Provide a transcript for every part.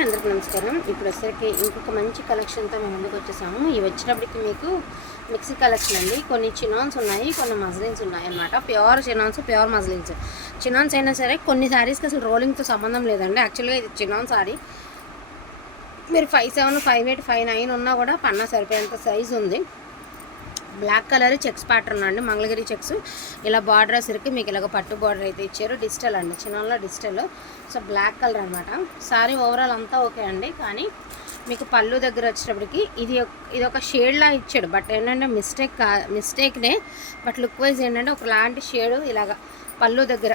అందరికీ నమస్కారం. ఇప్పుడు వచ్చేసరికి ఇంకొక మంచి కలెక్షన్తో మేము ముందుకు వచ్చేసాము. ఇవి వచ్చినప్పటికి మీకు మిక్సీ కలెక్షన్ అండి. కొన్ని చినాన్స్ ఉన్నాయి కొన్ని మజ్లిన్స్ ఉన్నాయి అనమాట ప్యూర్ చినాన్స్ ప్యూర్ మజ్లిన్స్. చినాన్స్ అయినా సరే కొన్ని శారీస్కి అసలు రోలింగ్తో సంబంధం లేదండి. యాక్చువల్గా ఇది చినాన్ సారీ మీరు five seven five eight five nine ఉన్నా కూడా పన్నా సరిపోయేంత సైజు ఉంది. బ్లాక్ కలర్ చెక్స్ ప్యాటర్న్ అండి మంగళగిరి చెక్స్. ఇలా బార్డర్ వచ్చరికి మీకు ఇలాగ పట్టు బార్డర్ అయితే ఇచ్చారు. డిజిటల్ అండి చిన్నలో డిజిటల్. సో బ్లాక్ కలర్ అనమాట సారీ ఓవరాల్ అంతా ఓకే అండి కానీ మీకు పళ్ళు దగ్గర వచ్చేటప్పటికి ఇది ఇది ఒక షేడ్లా ఇచ్చాడు. బట్ ఏంటంటే మిస్టేక్ కా మిస్టేక్నే బట్ లుక్ వైజ్ ఏంటంటే ఒకలాంటి షేడు ఇలాగ పళ్ళు దగ్గర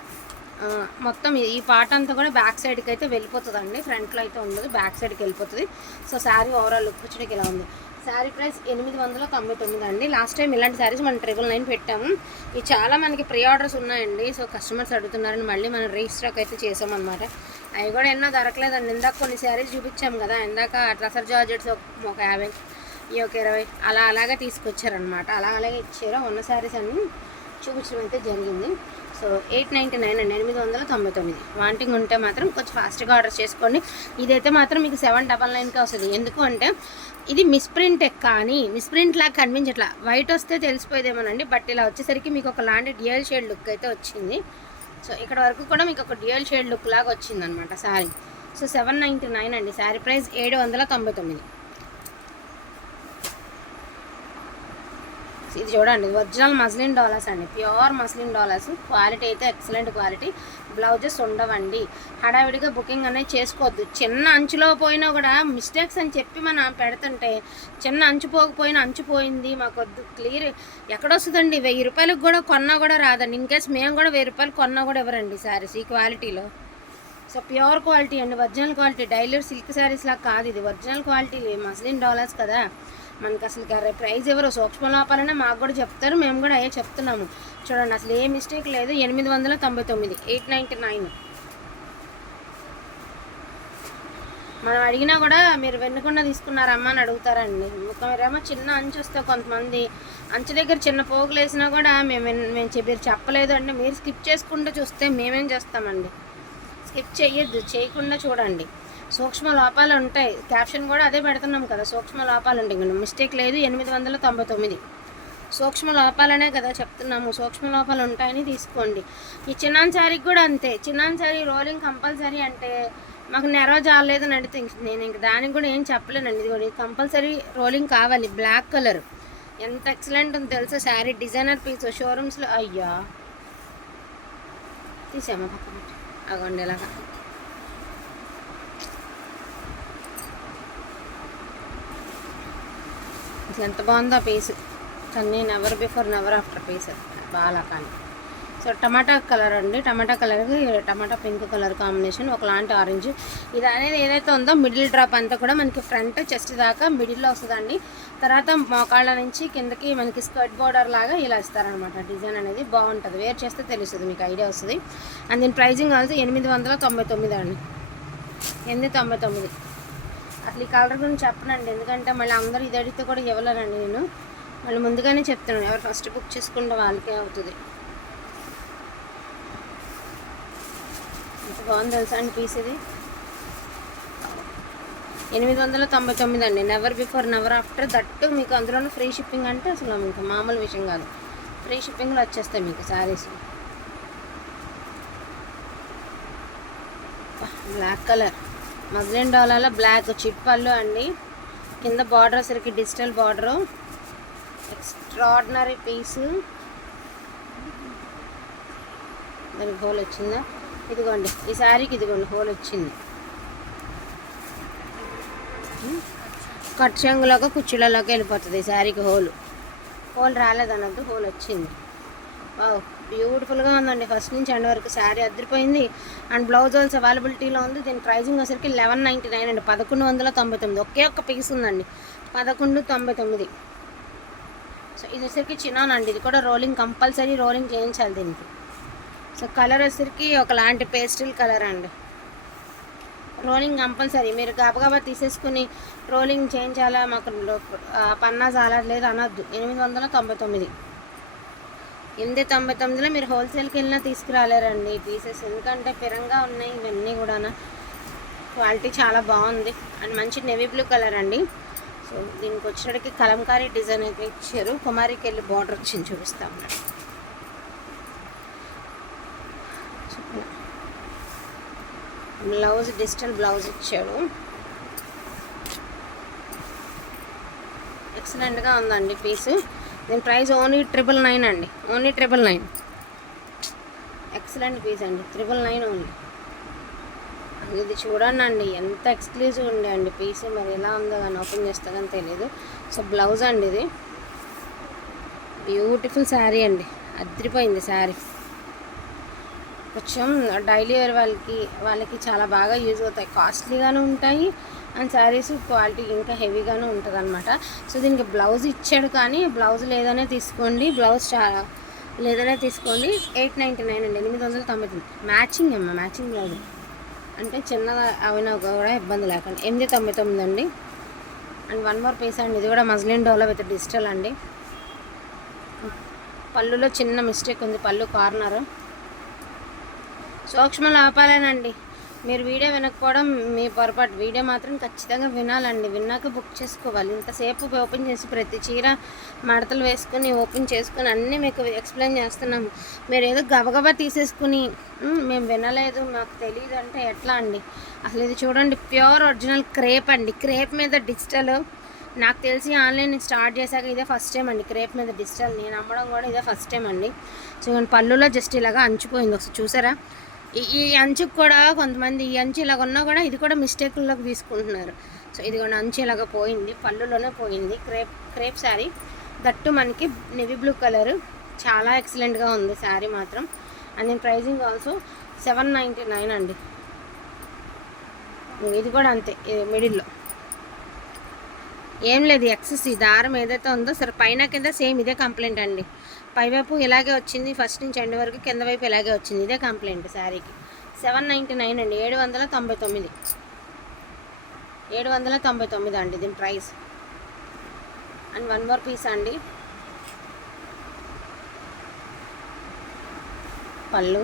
మొత్తం ఈ- పాట పార్ట్ అంతా కూడా బ్యాక్ సైడ్కి అయితే వెళ్ళిపోతుంది అండి ఫ్రంట్లో అయితే ఉండదు బ్యాక్ సైడ్కి వెళ్ళిపోతుంది. సో శారీ ఓవరాల్ లుక్ వచ్చేటికి ఇలా ఉంది. శారీ ప్రైస్ ఎనిమిది వందల తొంభై తొమ్మిది అండి. లాస్ట్ టైం ఇలాంటి శారీస్ మనం ట్రిపుల్ నైన్ పెట్టాము ఇవి చాలా మనకి ప్రీ ఆర్డర్స్ ఉన్నాయండి. సో కస్టమర్స్ అడుగుతున్నారని మళ్ళీ మనం రీస్టాక్ అయితే చేసామన్నమాట అవి కూడా ఎన్నో దొరకలేదండి. ఇందాక కొన్ని శారీస్ చూపించాము కదా. ఇందాక ట్రసర్ జార్జెట్స్ ఒక- యాభై ఈ ఒక ఇరవై అలా అలాగే తీసుకొచ్చారనమాట అలా అలాగే ఇచ్చారు. ఉన్న శారీస్ అన్నీ చూపించడం అయితే జరిగింది. సో ఎయిట్ నైంటీ నైన్ అండి ఎనిమిది వందల తొంభై తొమ్మిది. వాంటింగ్ ఉంటే మాత్రం కొంచెం ఫాస్ట్గా ఆర్డర్ చేసుకోండి. ఇదైతే మాత్రం మీకు సెవెన్ డబల్ నైన్కే వస్తుంది. ఎందుకు అంటే ఇది మిస్ప్రింట్ కానీ మిస్ప్రింట్ లాగా కనిపించట్లా. వైట్ వస్తే తెలిసిపోయేదేమోనండి బట్ ఇలా వచ్చేసరికి మీకు ఒక లాంటి డ్యూయల్ షేడ్ లుక్ అయితే వచ్చింది. సో ఇక్కడ వరకు కూడా మీకు ఒక డ్యూయల్ షేడ్ లుక్ లాగా వచ్చింది అనమాట sari so seven ninety nine అండి. శారీ ప్రైస్ ఏడు వందల తొంభై తొమ్మిది. ఇది చూడండి ఒరిజినల్ మస్లిన్ డాలర్స్ అండి. Pure muslin dollars. క్వాలిటీ అయితే ఎక్సలెంట్ క్వాలిటీ. బ్లౌజెస్ ఉండవండి. హడావిడిగా బుకింగ్ అనేది చేసుకోవద్దు. చిన్న అంచులో పోయినా కూడా మిస్టేక్స్ అని చెప్పి మనం పెడుతుంటే చిన్న అంచు పోకపోయినా అంచు పోయింది మాకు వద్దు క్లియర్. ఎక్కడొస్తుందండి? వెయ్యి రూపాయలకు కూడా కొన్నా కూడా రాదండి. ఇన్కేస్ మేము కూడా వెయ్యి రూపాయలు కొన్నా కూడా ఇవ్వరండి శారీస్ ఈ క్వాలిటీలో. సో ప్యూర్ క్వాలిటీ అండి. Original quality. Daily silk saris లాగా కాదు ఇది. ఒరిజినల్ క్వాలిటీ మస్లిన్ డాలర్స్ కదా. మనకి అసలు ప్రైజ్ ప్రైస్ ఎవరు సూక్ష్మ లోపాలనే మాకు కూడా చెప్తారు మేము కూడా అయ్యే చెప్తున్నాము. చూడండి అసలు ఏ మిస్టేక్ లేదు. ఎనిమిది వందల తొంభై తొమ్మిది ఎయిట్ నైంటీ నైన్. మనం అడిగినా కూడా మీరు వెన్నుకుండా తీసుకున్నారమ్మా అని అడుగుతారండి. ఒక చిన్న అంచు వస్తే కొంతమంది అంచు దగ్గర చిన్న పోగులు వేసినా కూడా మేము మేము మీరు చెప్పలేదు అంటే మీరు స్కిప్ చేసుకుంటూ చూస్తే మేమేం చేస్తామండి? స్కిప్ చేయొద్దు చేయకుండా చూడండి. సూక్ష్మ లోపాలు ఉంటాయి. క్యాప్షన్ కూడా అదే పెడుతున్నాం కదా సూక్ష్మ లోపాలు ఉంటాయి. ఇంకా మిస్టేక్ లేదు ఎనిమిది వందల తొంభై తొమ్మిది. సూక్ష్మ లోపాలనే కదా చెప్తున్నాము. సూక్ష్మ లోపాలు ఉంటాయని తీసుకోండి. ఈ చిన్నాన్సారికి కూడా అంతే. చిన్నాన్సారి రోలింగ్ కంపల్సరీ అంటే మాకు నెరవ జాలేదని అడిగితే నేను ఇంక దానికి కూడా ఏం చెప్పలేనండి. ఇది కూడా కంపల్సరీ రోలింగ్ కావాలి. Black colour. ఎంత ఎక్సలెంట్ ఉందో తెలుసా? శారీ డిజైనర్ పీస్ షోరూమ్స్లో అయ్యా. తీసామా పక్కన అగోండి ఇలాగా. అసలు ఎంత బాగుందో పీస్. కానీ never before never after piece బాగా కానీ. సో టమాటా కలర్ అండి. టమాటా కలర్కి టమాటా పింక్ కలర్ కాంబినేషన్. ఒకలాంటి ఆరెంజ్. ఇది అనేది ఏదైతే ఉందో మిడిల్ డ్రాప్ అంతా కూడా మనకి ఫ్రంట్ చెస్ట్ దాకా మిడిల్లో వస్తుందండి. తర్వాత మోకాళ్ళ నుంచి కిందకి మనకి స్కర్ట్ బార్డర్ లాగా ఇలా ఇస్తారనమాట. డిజైన్ అనేది బాగుంటుంది. వేర్ చేస్తే తెలుస్తుంది మీకు ఐడియా వస్తుంది. అండ్ దీని ప్రైజింగ్ కలిసి ఎనిమిది వందల తొంభై తొమ్మిది అండి. ఎనిమిది తొంభై తొమ్మిది. అట్లా ఈ కలర్ గురించి చెప్పనండి. ఎందుకంటే మళ్ళీ అందరూ ఇది అడిగితే కూడా ఇవ్వలేనండి నేను. మళ్ళీ ముందుగానే చెప్తున్నాను ఎవరు ఫస్ట్ బుక్ చేసుకుంటే వాళ్ళకే అవుతుంది. ఎంత బాగుంది తెలుసా అండి పీస్ ఇది? ఎనిమిది వందల తొంభై తొమ్మిది అండి. Never before never after that మీకు అందులోనూ ఫ్రీ షిప్పింగ్ అంటే అసలు మీకు మామూలు విషయం కాదు. ఫ్రీ షిప్పింగ్లో వచ్చేస్తాయి మీకు శారీస్ బ్లాక్ కలర్ మజ్లిన్ డాలాలో బ్లాక్ చిట్ పళ్ళు అండి. కింద బార్డర్ సరికి డిజిటల్ బార్డరు. Extraordinary piece. దానికి హోల్ వచ్చిందా? ఇదిగోండి ఈ శారీకి ఇదిగోండి హోల్ వచ్చింది. కట్ చెంగులాగా కుర్చీలలోకి వెళ్ళిపోతుంది ఈ శారీకి హోల్. హోల్ రాలేదన్నట్టు హోల్ వచ్చింది. వావ్ బ్యూటిఫుల్గా ఉందండి. ఫస్ట్ నుంచి ఎండ్ వరకు శారీ అదిరిపోయింది అండ్ బ్లౌజ్ ఆల్స్ అవైలబిలిటీలో ఉంది. దీని ప్రైజింగ్ వచ్చరికి లెవెన్ నైంటీ నైన్ అండి. పదకొండు వందల తొంభై తొమ్మిది. ఒకే ఒక్క పీస్ ఉందండి. పదకొండు తొంభై తొమ్మిది. సో ఇది వచ్చరికి చిన్నాన్ అండి. ఇది కూడా రోలింగ్ కంపల్సరీ రోలింగ్ చేయించాలి దీనికి. సో కలర్ వచ్చరికి ఒకలాంటి పేస్టిల్ కలర్ అండి. రోలింగ్ కంపల్సరీ మీరు గబగబా తీసేసుకుని రోలింగ్ చేయించాలా మాకు పన్నా చాలా లేదు అనొద్దు. ఎనిమిది వందల తొంభై తొమ్మిది. ఎనిమిది తొంభై తొమ్మిదిలో మీరు హోల్సేల్కి వెళ్ళినా తీసుకురాలేరండి ఈ పీసెస్ ఎందుకంటే పిరంగా ఉన్నాయి ఇవన్నీ కూడా క్వాలిటీ చాలా బాగుంది. అండ్ మంచి నెవీ బ్లూ కలర్ అండి. సో దీనికి వచ్చేటికి కలంకారీ డిజైన్ అయితే ఇచ్చారు. కుమారికి వెళ్ళి బార్డర్ వచ్చింది చూపిస్తాం బ్లౌజ్ డిజిటల్ బ్లౌజ్ ఇచ్చాడు ఎక్సలెంట్గా ఉందండి పీసు దీని ప్రైస్ ఓన్లీ ట్రిపుల్ నైన్ అండి. Only triple nine. Excellent piece అండి. ట్రిపుల్ నైన్ ఓన్లీ ఇది చూడండి అండి ఎంత ఎక్స్క్లూజివ్ ఉండే అండి పీస్ మరి ఎలా ఉందో కానీ ఓపెన్ చేస్తే కానీ తెలియదు సో బ్లౌజ్ అండి ఇది. బ్యూటిఫుల్ శారీ అండి. అదిరిపోయింది శారీ కొంచెం డైలీ వేర్ వాళ్ళకి వాళ్ళకి చాలా బాగా యూజ్ అవుతాయి. కాస్ట్లీగానే ఉంటాయి. అండ్ శారీస్ క్వాలిటీ ఇంకా హెవీగానే ఉంటుంది అనమాట సో దీనికి బ్లౌజ్ ఇచ్చాడు కానీ బ్లౌజ్ లేదనే తీసుకోండి. బ్లౌజ్ చాలా లేదనే తీసుకోండి. ఎయిట్ నైంటీ నైన్ అండి. ఎనిమిది వందల తొంభై తొమ్మిది. మ్యాచింగ్ అమ్మ మ్యాచింగ్ బ్లౌజ్. అంటే చిన్నగా అయినా కూడా ఇబ్బంది లేకుండా. ఎనిమిది తొంభై తొమ్మిది అండి. అండ్ వన్ మోర్ పీస్ అండి. ఇది కూడా మజ్లిన్ డోలో విత్ డిజిటల్ అండి. పళ్ళులో చిన్న మిస్టేక్ ఉంది. పళ్ళు కార్నర్. సూక్ష్మ లోపాలేనండి. మీరు వీడియో వినకపోవడం మీ పొరపాటు. వీడియో మాత్రం ఖచ్చితంగా వినాలండి. విన్నాక బుక్ చేసుకోవాలి. ఇంతసేపు ఓపెన్ చేసి ప్రతి చీర మడతలు వేసుకుని ఓపెన్ చేసుకుని అన్నీ మీకు ఎక్స్ప్లెయిన్ చేస్తున్నాము. మీరు ఏదో గబగబా తీసేసుకుని మేము వినలేదు. మాకు తెలియదు అంటే ఎట్లా అండి? అసలు ఇది చూడండి ప్యూర్ ఒరిజినల్ క్రేప్ అండి. క్రేప్ మీద డిజిటల్ నాకు తెలిసి ఆన్లైన్ స్టార్ట్ చేశాక ఇదే ఫస్ట్ టైం అండి. క్రేప్ మీద డిజిటల్. నేను అమ్మడం కూడా ఇదే ఫస్ట్ టైం అండి. సో పళ్ళులో జస్ట్ ఇలాగా అంచిపోయింది. ఒకసారి చూసారా? ఈ ఈ అంచుకు కూడా కొంతమంది ఈ అంచు ఇలాగ ఉన్నా కూడా ఇది కూడా మిస్టేక్లోకి తీసుకుంటున్నారు. సో ఇది కూడా అంచు ఇలాగ పోయింది పళ్ళులోనే పోయింది. క్రేప్ క్రేప్ శారీ దట్టు మనకి నెవీ బ్లూ కలర్. చాలా ఎక్సలెంట్గా ఉంది శారీ మాత్రం. అండ్ దీని pricing also seven ninety nine అండి. ఇది కూడా అంతే ఇది మిడిల్లో. ఏం లేదు ఎక్సెస్ ఈ దారం ఏదైతే ఉందో సరే పైన కింద సేమ్ ఇదే కంప్లైంట్ అండి. పైవైపు ఇలాగే వచ్చింది ఫస్ట్ నుంచి ఎండ్ వరకు కింద వైపు ఇలాగే వచ్చింది. ఇదే కంప్లైంట్ శారీకి. సెవెన్ నైంటీ నైన్ అండి. ఏడు వందల తొంభై తొమ్మిది. ఏడు వందల తొంభై తొమ్మిది అండి దీని price and one more piece అండి. పళ్ళు.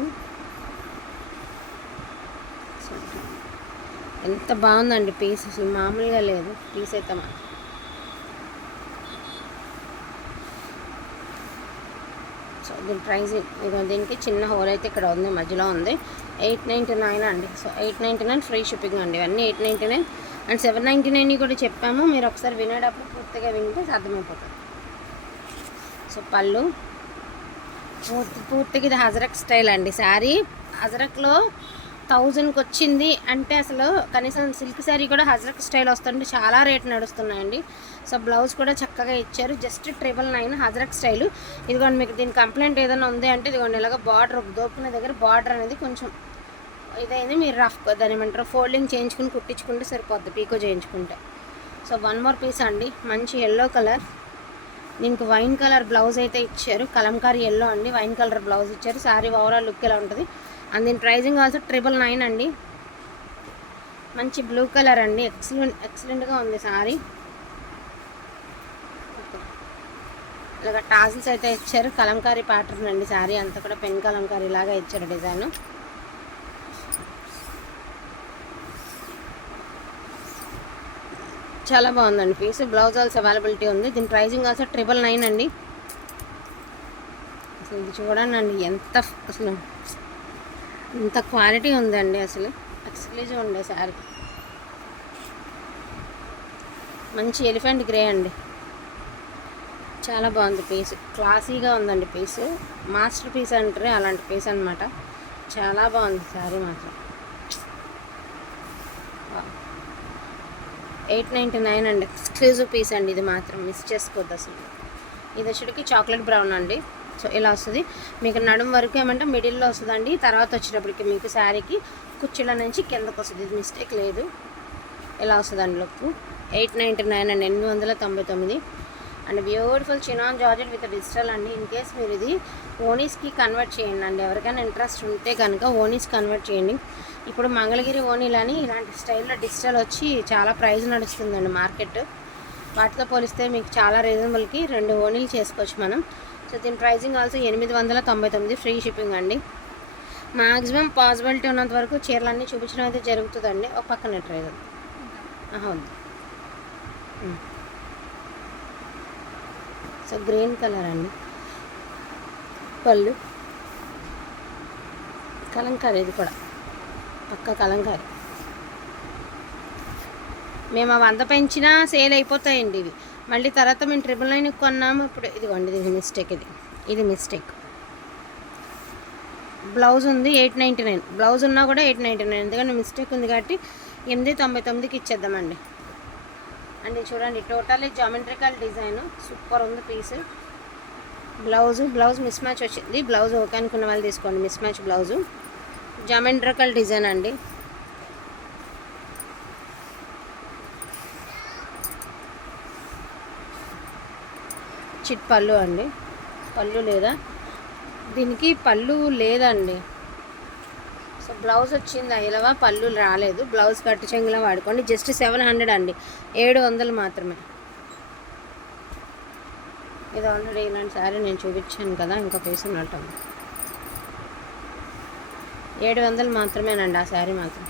ఎంత బాగుందండి పీస్ మామూలుగా లేదు. పీస్ అయితే మాత్రం. సో దీని ప్రైస్ ఇదిగో దీనికి చిన్న హోల్ అయితే ఇక్కడ ఉంది మధ్యలో ఉంది. ఎయిట్ నైంటీ నైన్ అండి. So eight ninety nine free shipping అండి. ఇవన్నీ eight ninety nine and seven ninety nine కూడా చెప్పాము. మీరు ఒకసారి వినేటప్పుడు పూర్తిగా వింటే అర్థమైపోతుంది. సో పళ్ళు పూర్తి పూర్తిగా ఇది హజరక్ స్టైల్ అండి. శారీ హజరక్లో థౌజండ్కి వచ్చింది అంటే అసలు కనీసం సిల్క్ శారీ కూడా హజరక్ స్టైల్ వస్తుంటే చాలా రేట్ నడుస్తున్నాయండి. సో బ్లౌజ్ కూడా చక్కగా ఇచ్చారు. జస్ట్ ట్రిపుల్ నైన్ హజరత్ స్టైల్. ఇదిగోండి మీకు దీని కంప్లైంట్ ఏదైనా ఉంది అంటే ఇదిగోండి ఇలాగ బార్డర్ దోపుకునే దగ్గర బార్డర్ అనేది కొంచెం ఇదైంది. మీరు రఫ్ దాని ఏమంటారు ఫోల్డింగ్ చేయించుకుని కుట్టించుకుంటే సరిపోద్ది పీకో చేయించుకుంటే. సో వన్ మోర్ పీస్ అండి. మంచి ఎల్లో కలర్ దీనికి వైన్ కలర్ బ్లౌజ్ అయితే ఇచ్చారు. కలంకారీ ఎల్లో అండి. వైన్ కలర్ బ్లౌజ్ ఇచ్చారు. శారీ ఓవరాల్ లుక్ ఎలా ఉంటుంది? అండ్ దీని ప్రైజింగ్ ఆల్సో ట్రిపుల్ నైన్ అండి. మంచి బ్లూ కలర్ అండి. ఎక్సలెంట్ ఎక్సలెంట్గా ఉంది సారీ. ఇలాగ టాసిల్స్ అయితే ఇచ్చారు. కలంకారీ ప్యాటర్న్ అండి సారీ. అంతా కూడా పెన్ కలంకారీ లాగా ఇచ్చారు డిజైన్. చాలా బాగుందండి పీస్. బ్లౌజ్ ఆల్సో అవైలబిలిటీ ఉంది. దీని ప్రైజింగ్ ఆల్సో ట్రిపుల్ నైన్ అండి. అసలు ఇది చూడండి ఎంత అసలు ఇంత క్వాలిటీ ఉందండి అసలు. ఎక్స్క్లూజివ్ ఉండే శారీ. మంచి ఎలిఫెంట్ గ్రే అండి. చాలా బాగుంది పీస్. క్లాసీగా ఉందండి పీస్. మాస్టర్ పీస్ అంటారు అలాంటి పీస్ అనమాట చాలా బాగుంది శారీ మాత్రం. ఎయిట్ నైంటీ నైన్ అండి. ఎక్స్క్లూజివ్ పీస్ అండి ఇది మాత్రం. మిస్ చేసుకోవద్దు అసలు. ఇది వచ్చేటికి చాక్లెట్ బ్రౌన్ అండి. సో ఇలా వస్తుంది. మీకు నడుం వరకు ఏమంటే మిడిల్లో వస్తుందండి. తర్వాత వచ్చేటప్పటికి మీకు శారీకి కుర్చీల నుంచి కిందకు వస్తుంది. ఇది మిస్టేక్ లేదు. ఇలా వస్తుందండి లుక్ ఎయిట్ నైంటీ నైన్ అండి ఎనిమిది వందల తొంభై తొమ్మిది. And beautiful chinon georgette with digital అండి. ఇన్ కేస్ మీరు ఇది ఓనీస్కి కన్వర్ట్ చేయండి అండి. ఎవరికైనా ఇంట్రెస్ట్ ఉంటే కనుక ఓనీస్ కన్వర్ట్ చేయండి. ఇప్పుడు మంగళగిరి ఓనీలని ఇలాంటి స్టైల్లో డిజిటల్ వచ్చి చాలా ప్రైజ్ నడుస్తుందండి మార్కెట్. వాటితో పోలిస్తే మీకు చాలా రీజనబుల్కి రెండు ఓనీలు చేసుకోవచ్చు మనం. సో దీని ప్రైజింగ్ ఆల్సో ఎనిమిది వందల తొంభై తొమ్మిది ఫ్రీ షిప్పింగ్ అండి. మాక్సిమం పాసిబిలిటీ ఉన్నంత వరకు చీరలన్నీ చూపించడం అయితే జరుగుతుందండి. ఒక పక్కన ఉంది. ఉమ్. సో గ్రీన్ కలర్ అండి. పళ్ళు. కలంకారీ ఇది కూడా. పక్క కలంకారీ. మేము వంద పెంచినా సేల్ అయిపోతాయండి ఇవి. మళ్ళీ తర్వాత మేము ట్రిపుల్ నైన్ కొన్నాము. ఇప్పుడు ఇదిగోండి ఇది మిస్టేక్ ఇది. ఇది మిస్టేక్ బ్లౌజ్ ఉంది ఎయిట్ నైంటీ నైన్ బ్లౌజ్ ఉన్నా కూడా ఎయిట్ నైంటీ నైన్ ఎందుకంటే మిస్టేక్ ఉంది కాబట్టి ఎనిమిది తొంభై తొమ్మిదికి ఇచ్చేద్దామండి. అండి చూడండి టోటల్లీ జామెట్రికల్ డిజైన్ సూపర్ ఉంది piece blouse blouse miss match వచ్చింది. బ్లౌజ్ ఓకే అనుకున్న వాళ్ళు తీసుకోండి. Miss match blouse geometrical design అండి. చిట్ పళ్ళు అండి. పళ్ళు లేదా? దీనికి పళ్ళు లేదండి. సో బ్లౌజ్ వచ్చింది ఇలావా పళ్ళు రాలేదు. బ్లౌజ్ కట్టు చెంగులా వాడుకోండి. జస్ట్ సెవెన్ హండ్రెడ్ అండి. ఏడు వందలు మాత్రమే. ఇది ఆల్రెడీ ఇలాంటి శారీ నేను చూపించాను కదా ఇంకా పీస్ ఉన్నట్టు ఉంది. ఏడు వందలు మాత్రమేనండి ఆ శారీ మాత్రం.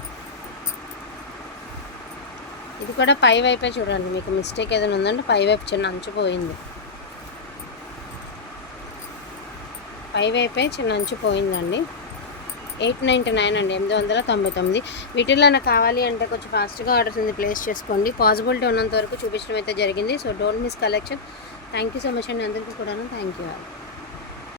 ఇది కూడా పై వైపే చూడండి. మీకు మిస్టేక్ ఏదైనా ఉందంటే పై వైపు చిన్న అంచు పోయింది. పై వైపే చిన్న అంచు పోయిందండి. ఎయిట్ నైంటీ నైన్ అండి ఎనిమిది వందల తొంభై తొమ్మిది. వీటిల్లో నాకు కావాలి అంటే కొంచెం ఫాస్ట్గా ఆర్డర్స్ ఉంది ప్లేస్ చేసుకోండి. పాసిబిలిటీ ఉన్నంత వరకు చూపించడం అయితే జరిగింది. So don't miss collection. Thank you so much అండి అందరికీ కూడాను. Thank you.